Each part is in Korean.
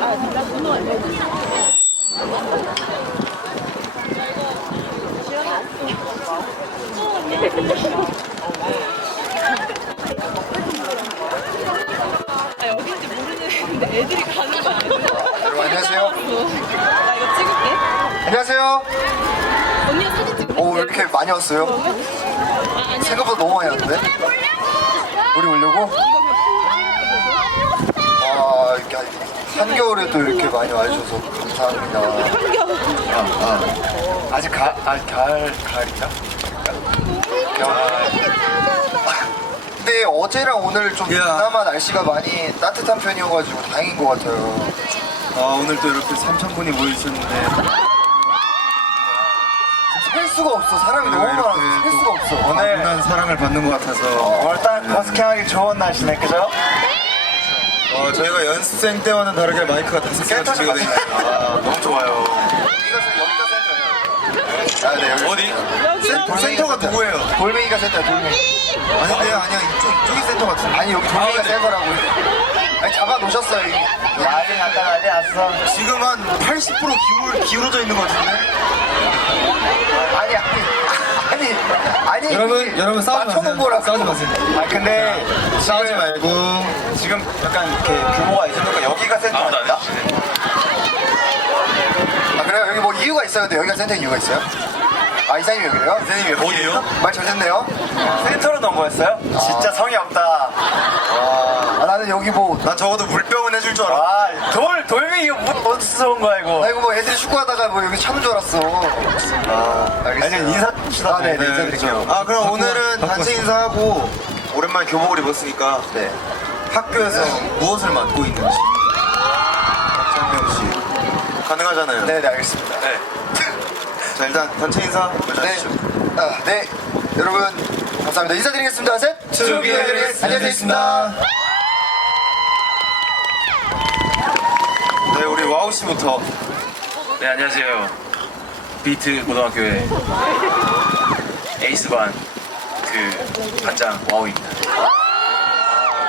아, 진짜 분노 안 돼. 시원하. 또 안녕. 아, 여기인지 모르는데 애들이 가는 거 아니야? 여러분 안녕하세요. 나 이거 찍을게. 안녕하세요. 언니 사진 찍을게. 오, 왜 이렇게 많이 왔어요? 아, 아니야. 생각보다 너무 많이 왔는데? 우리 오려고? 아, 이렇게 한겨울에도 이렇게 많이 와주셔서 감사합니다. 아, 아. 아직 가, 아, 가을, 가을이다? 겨울. 어제랑 오늘 좀 야. 그나마 날씨가 많이 따뜻한 편이어가지고 다행인 것 같아요. 아 오늘 또 이렇게 3천 분이 모이셨는데 셀 수가 없어. 사람이 너무 많아서 셀 수가 없어. 오늘 오늘 사랑을 받는 것 같아서 오늘 딱 버스킹하기 좋은 날씨네, 그죠? 어, 저희가 연습생 때와는 다르게 마이크가 다섯 개가 되네요 아 너무 좋아요 아, 네, 여기. 어디? 센, 센터가 누구예요? 돌멩이가 센터야, 돌멩이. 아닌데 아니야 이쪽, 이쪽이 센터 같은데 아니, 여기 돌멩이가 아, 네. 센터라고. 아니, 잡아 놓으셨어요, 이미. 난리 났다, 난리 났어. 지금 한 80% 기울, 기울어져 있는 것 같은데 아니, 아니. 아니, 아니. 여러분, 여러분 싸우지 마세요. 거라고. 싸우지 마세요. 아, 근데. 싸우지 지금- 말고 지금 약간 이렇게 규모가 이 정도가 여기가 센터입니다. 아, 그래요? 여기 있어요? 근데 여기가 센터인 이유가 있어요? 아, 이사님이 여기래요? 선생님이 어디요? 말잘 듣네요. 센터로 넣은 거였어요? 진짜 성의 없다. 아, 나는 여기 뭐. 난 적어도 물병은 해줄 줄 알아 아, 돌, 돌멩이 이거 뭐, 어디서 온 거야, 이거? 나 이거 뭐 애들이 축구하다가 뭐 여기 참은 줄 알았어. 아, 알겠어요. 아니, 인사 줍시다. 아, 네, 네, 인사드릴게요. 아 그럼 오늘은 단체 인사하고 오랜만에 교복을 입었으니까 네. 학교에서 무엇을 맡고 있는지 가능하잖아요 네, 네, 알겠습니다. 네. 자 일단 단체 인사 네. 하시죠 아, 네. 여러분, 감사합니다. 인사드리겠습니다. 셋. 안녕히 계십니다. 네 우리 와우 씨부터 네 안녕하세요 비트 고등학교의 에이스 반 그 반장 와우입니다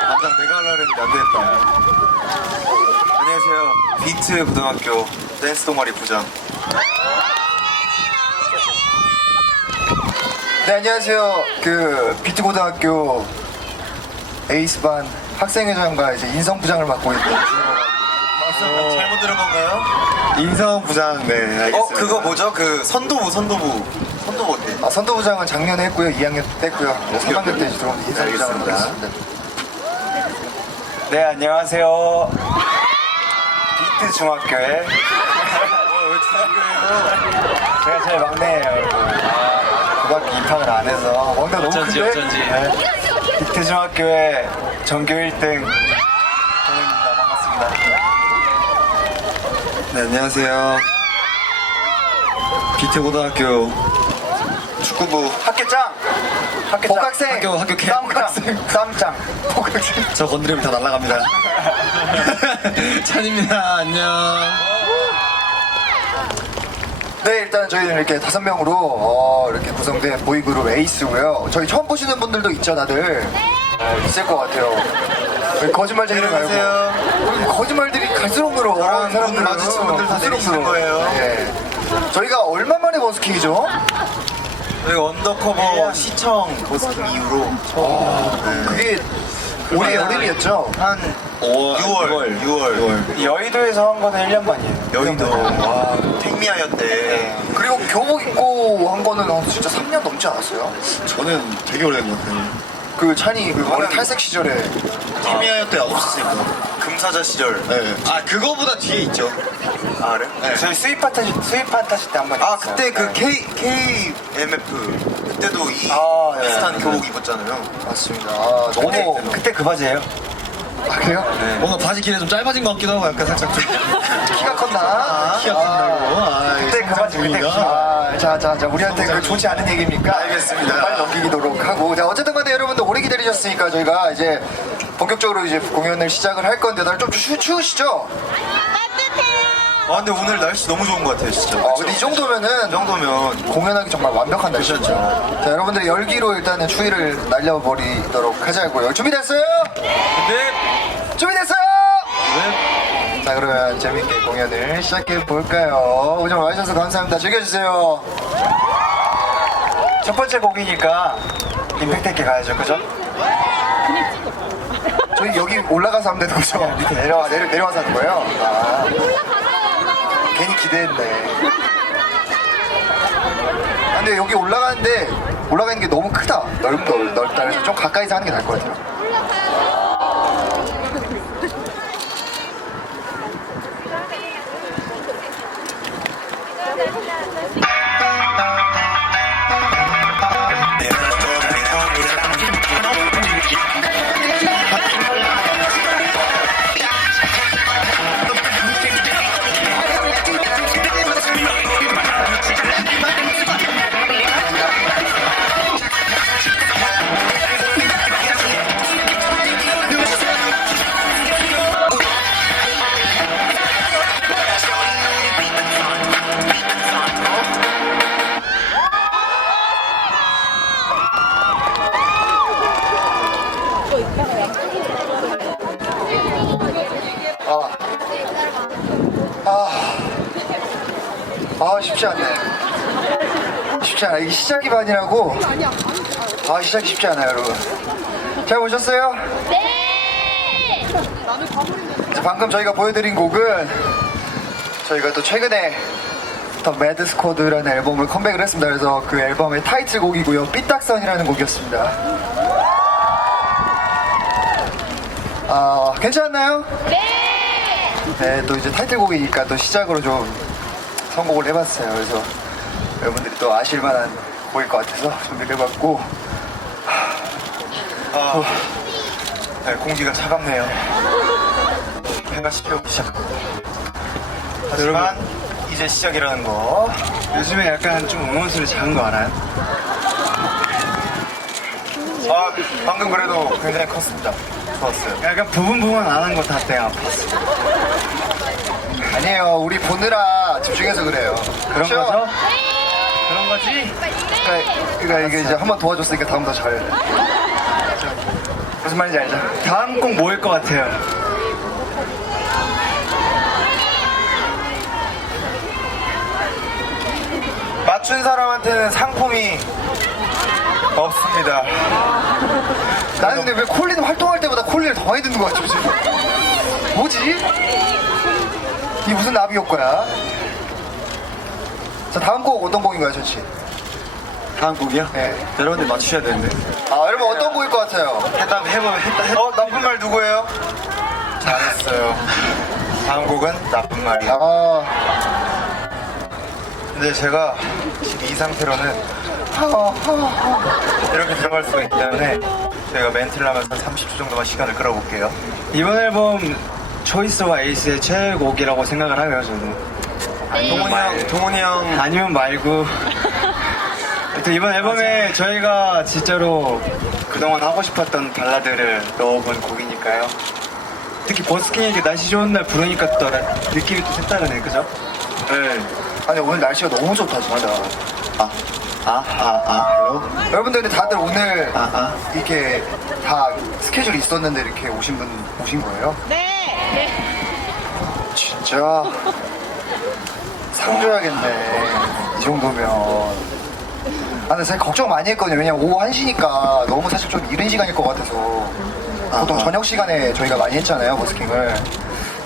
반장 내가 하려고 했는데 안 되겠다 안녕하세요 비트 고등학교 댄스 동아리 부장 네, 안녕하세요. 그, 비트 고등학교 에이스 반 학생회장과 이제 인성 부장을 맡고 있는. 잘못 들은 건가요? 인성 부장, 네, 알겠습니다. 어 그거 뭐죠? 그 선도부 선도부 선도부 어때? 아, 선도 부장은 작년에 했고요. 2학년 때 했고요. 3학년 때 들어오면 인성 부장을 알겠습니다. 하겠습니다. 네, 안녕하세요. 비트 중학교에. 왜 중학교예요? 제가 제일 막내예요, 여러분. 고등학교 입학을 안 해서. 뭔가 너무 어쩐지 큰데? 어쩐지 네. 비트 중학교에 전교 1등. 정입니다. 반갑습니다. 네 안녕하세요 비트 고등학교 축구부 학교장! 학교장! 복학생! 학교, 학교 개. 쌈장! 쌈장! 복학생! 저 건드리면 다 날아갑니다. 찬입니다. 안녕. 네, 일단 저희는 이렇게 다섯 명으로 어, 이렇게 구성된 보이그룹 에이스고요. 저희 처음 보시는 분들도 있죠, 다들. 어, 있을 것 같아요. 거짓말쟁이를 말고. 거짓말들이 갈수록 늘어. 저랑 사람들은. 눈 마주친 분들 다 내리시는. 거예요. 네. 저희가 얼마 만에 버스킹이죠? 저희 언더커버 시청 버스킹 이후로 처음입니다 그게 올해 여름이었죠? 한 5월 6월 6월, 여의도에서 한 거는 1년 만이에요. 여의도 와 택미하였대 그리고 교복 입고 한 거는 한 진짜 3년 넘지 않았어요? 저는 되게 오래된 것 같아요. 그 찬이 그 머리 탈색 시절에 택미하였대 없었으니까. 금사자 시절 네. 아, 그거보다 뒤에 있죠. 아 그래? 저희 수입한 타시, 수입한 타실 때한 번. 아 그때 그 K KMF 그때도 이 아, 네. 비슷한 교복 입었잖아요 맞습니다. 아, 그때, 너무 그때 그 바지예요? 아 그래요? 뭔가 바지 길이 좀 짧아진 것 같기도 하고 약간 살짝 좀 키가 컸나? 키가 컸나고. 아, 그때 그 바지 그때 그 아, 자, 자, 자, 우리한테 그 좋지 않은 얘기입니까? 알겠습니다. 빨리 넘기도록 하고. 자, 어쨌든 간에 여러분들 오래 기다리셨으니까 저희가 이제 본격적으로 이제 공연을 시작을 할 건데, 다들 좀 추, 추우시죠? 아 근데 오늘 날씨 너무 좋은 것 같아요 진짜. 어, 근데 이 정도면은 이 정도면 공연하기 정말 완벽한 날씨죠. 자, 여러분들 열기로 일단은 추위를 날려버리도록 하자고요. 준비됐어요? 근데 준비됐어요? 왜? 자, 그러면 재밌게 공연을 시작해 볼까요? 오늘 와주셔서 감사합니다. 즐겨주세요. 첫 번째 곡이니까 임팩트 있게 가야죠, 그죠? 저희 여기 올라가서 하면 되는 거죠? 밑에 내려와, 내려, 내려와서 하는 거예요? 아, 괜히 기대했네. 아, 근데 여기 올라가는데 올라가는 게 너무 크다. 넓, 넓, 넓다. 그래서 좀 가까이서 하는 게 나을 것 같아요. 쉽지 않아. 이게 시작이 반이라고. 아, 시작이 쉽지 않아요, 여러분. 잘 보셨어요? 네! 방금 저희가 보여드린 곡은 저희가 또 최근에 더 매드 스쿼드라는 앨범을 컴백을 했습니다. 그래서 그 앨범의 타이틀곡이고요. 삐딱선이라는 곡이었습니다. 아, 괜찮았나요? 네, 또 이제 타이틀곡이니까 또 시작으로 좀 선곡을 해봤어요. 그래서 여러분들이 또 아실만한 곡일 것 같아서 준비를 해봤고 아, 네, 공기가 차갑네요. 해가 시켜오기 시작합니다. 하지만 이제 시작이라는 거. 요즘에 약간 좀 응원소리 작은 거 알아요? 아, 방금 그래도 굉장히 컸습니다. 좋았어요. 약간 부분 부분 안 한 거다 내가 아팠어. 아니에요. 우리 보느라 집중해서 그래요. 그런 그렇죠? 거죠? 그런 거지? 그러니까, 그러니까 이게 이제 한 번 도와줬으니까 다음 더 잘. 무슨 말인지 알죠? 다음 곡 뭐일 것 같아요? 맞춘 사람한테는 상품이 없습니다. 나는 근데 왜 콜린 활동할 때보다 콜린을 더 많이 듣는 것 같지 요즘? 뭐지? 이게 무슨 나비 효과야? 자 다음 곡 어떤 곡인가요, 저치? 다음 곡이요? 네. 여러분들 맞추셔야 되는데. 아 여러분 어떤 곡일 것 같아요? 일단 해보면 했다. 했... 어 나쁜 말 누구예요? 잘했어요. 다음 곡은 나쁜 말이야. 아 근데 제가 지금 이 상태로는 이렇게 들어갈 수가 있기 때문에 저희가 멘트를 하면서 30초 정도만 시간을 끌어볼게요. 이번 앨범 초이스와 에이스의 최애곡이라고 생각을 하고요, 저는. 동훈이 형, 동훈이 형. 아니면 말고. 이번 앨범에 저희가 진짜로 그동안 하고 싶었던 발라드를 넣어본 곡이니까요. 특히 버스킹에게 날씨 좋은 날 부르니까 또 느낌이 또 색다르네, 그죠? 네. 아니 오늘 날씨가 너무 좋다 진짜. 아, 아, 아, 아, 헬로? 여러분들 근데 다들 오늘 아, 아. 이렇게 다 스케줄이 있었는데 이렇게 오신 분 오신 거예요? 네. 진짜 상 줘야겠네. 이 정도면. 아 근데 사실 걱정 많이 했거든요. 왜냐면 오후 1시니까 너무 사실 좀 이른 시간일 것 같아서. 보통 저녁 시간에 저희가 많이 했잖아요 버스킹을.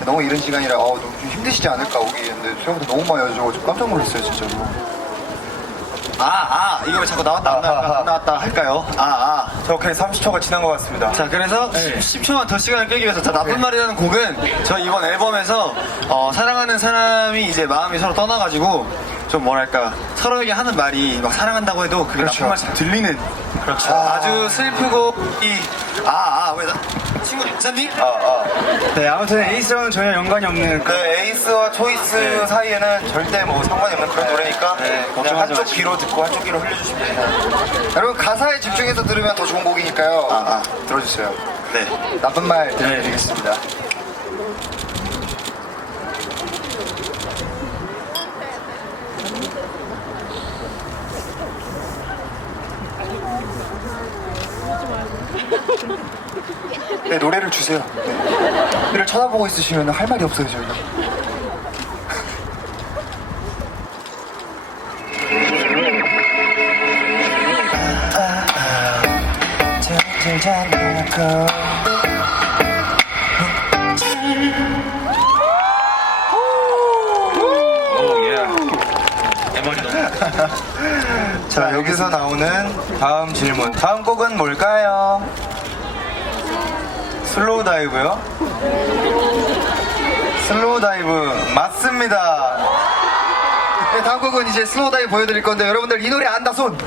너무 이른 시간이라 어, 좀 힘드시지 않을까 오기. 했는데 생각보다 너무 많이 좀 깜짝 놀랐어요 진짜로 아, 아, 이거 왜 자꾸 나왔다, 안 나왔다, 안 나왔다 할까요? 아, 아. 저 그냥 30초가 지난 것 같습니다. 자, 그래서 10 초만 더 시간을 끌기 위해서 자, 나쁜 네. 말이라는 곡은 저 이번 앨범에서 어, 사랑하는 사람이 이제 마음이 서로 떠나가지고 좀 뭐랄까 서로에게 하는 말이 막 사랑한다고 해도 그게 그렇죠. 나쁜 말처럼 들리는 그렇죠. 아, 주 슬프고 이 아, 아, 왜 나? 친구 인사님? 아, 아. 네, 아무튼 에이스랑은 전혀 연관이 없는 그 에이스와 초이스 네. 사이에는 절대 뭐 상관이 없는 그런 노래니까 네, 그냥 걱정하지 한쪽 마시고. 귀로 듣고 한쪽 귀로 흘려주시면 됩니다. 여러분 가사에 집중해서 들으면 더 좋은 곡이니까요 아, 아. 들어주세요 네. 나쁜 말 들려드리겠습니다 네, 주세요. 네. 노래를 쳐다보고 있으시면 할 말이 없어요, 저희가. 자 여기서 나오는 다음 질문 다음 곡은 뭘까요? 슬로우 다이브요? 슬로우 다이브 맞습니다 네, 다음 곡은 이제 슬로우 다이브 보여드릴 건데 여러분들 이 노래 안다 손.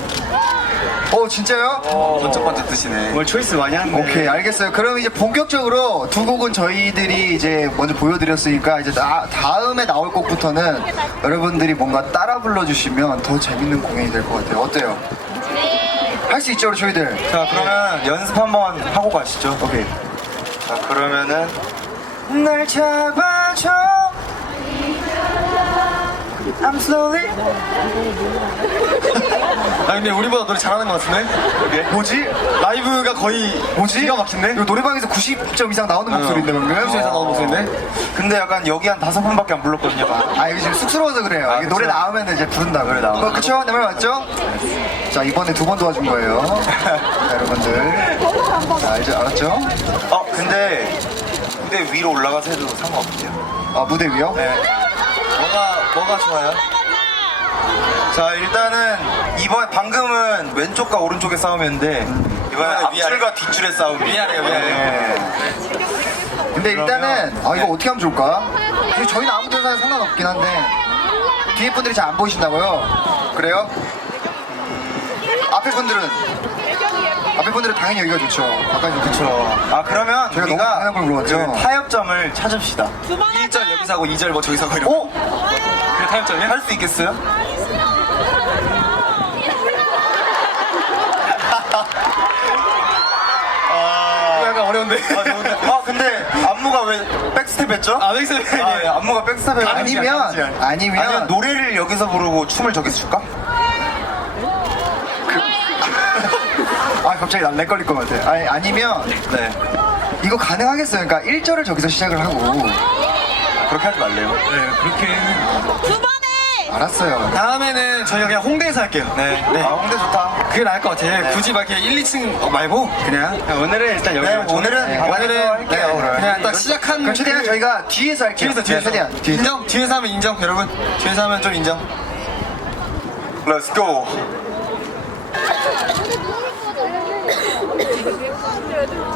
어 진짜요? 번쩍번쩍 뜨시네. 오늘 초이스 많이 하네 오케이 알겠어요. 그럼 이제 본격적으로 두 곡은 저희들이 이제 먼저 보여드렸으니까 이제 나- 다음에 나올 곡부터는 여러분들이 뭔가 따라 불러주시면 더 재밌는 공연이 될 것 같아요. 어때요? 할 수 있죠 우리 저희들. 자 그러면 연습 한번 하고 가시죠 오케이. 자 그러면은 날 잡아줘 I'm slowly 아 근데 우리보다 노래 잘하는 것 같은데? 뭐지? 라이브가 거의 뭐지? 기가 막힌데? 이거 노래방에서 90점 이상 나오는 목소리인데 방금. 에서 나온 목소리인데? 근데 약간 여기 한 다섯 번밖에 안 불렀거든요 아 이거 지금 쑥스러워서 그래요. 아, 이게 노래 그쵸. 나오면 이제 부른다. 노래 나오면. 어, 그쵸? 내 말 맞죠? 자 이번에 두 번 도와준 거예요. 자, 여러분들. 자 알죠? 알았죠? 어 근데 근데 위로 올라가서 해도 상관없대요 아 무대 위요? 네. 뭐가 뭐가 좋아요? 자 일단은 이번 방금은 왼쪽과 오른쪽의 싸움이었는데 이번엔 앞줄과 뒷줄의 싸움. 미안해요, 미안해요. 근데 일단은 아 이거 어떻게 하면 좋을까? 사실 저희는 아무 데나 상관없긴 한데 뒤에 분들이 잘 안 보이신다고요? 그래요? 앞에 분들은 앞에 분들은 당연히 여기가 좋죠. 아까 이거 그쵸. 아 그러면 제가 너무 우리가 당연한 걸 물어봤죠? 그 타협점을 찾읍시다. 1절 여기서 하고 2절 뭐 저기서 하고 이러고 오 그게 타협점이야? 할 수 있겠어요? 이거 약간 어려운데? 아, 좋은데. 아 근데 안무가 왜 백스텝 했죠? 아 백스 아, 예, 안무가 백스텝 해가지고 아니면 아니면 아니면 노래를 여기서 부르고 춤을 저기서 출까? 아 갑자기 날래 걸릴 것 같아. 아니 아니면 네 이거 가능하겠어요. 그러니까 1절을 저기서 시작을 하고 그렇게 하지 말래요. 네 그렇게 두 번에 알았어요. 다음에는 저희가 그냥 홍대에서 할게요 네. 아 홍대 좋다. 그게 나을 것 같아 굳이 막 이렇게 1, 2층 말고 그냥 오늘은 일단 여기 네, 오늘은 네, 오늘은 오늘은 할게요. 네, 그럼. 그냥 딱 시작한 그럼 최대한 그- 저희가 뒤에서 할게요. 뒤에서 뒤에서 네, 최대한 뒤에서. 인정? 뒤에서 하면 인정 여러분 뒤에서 하면 좀 인정 Let's go. further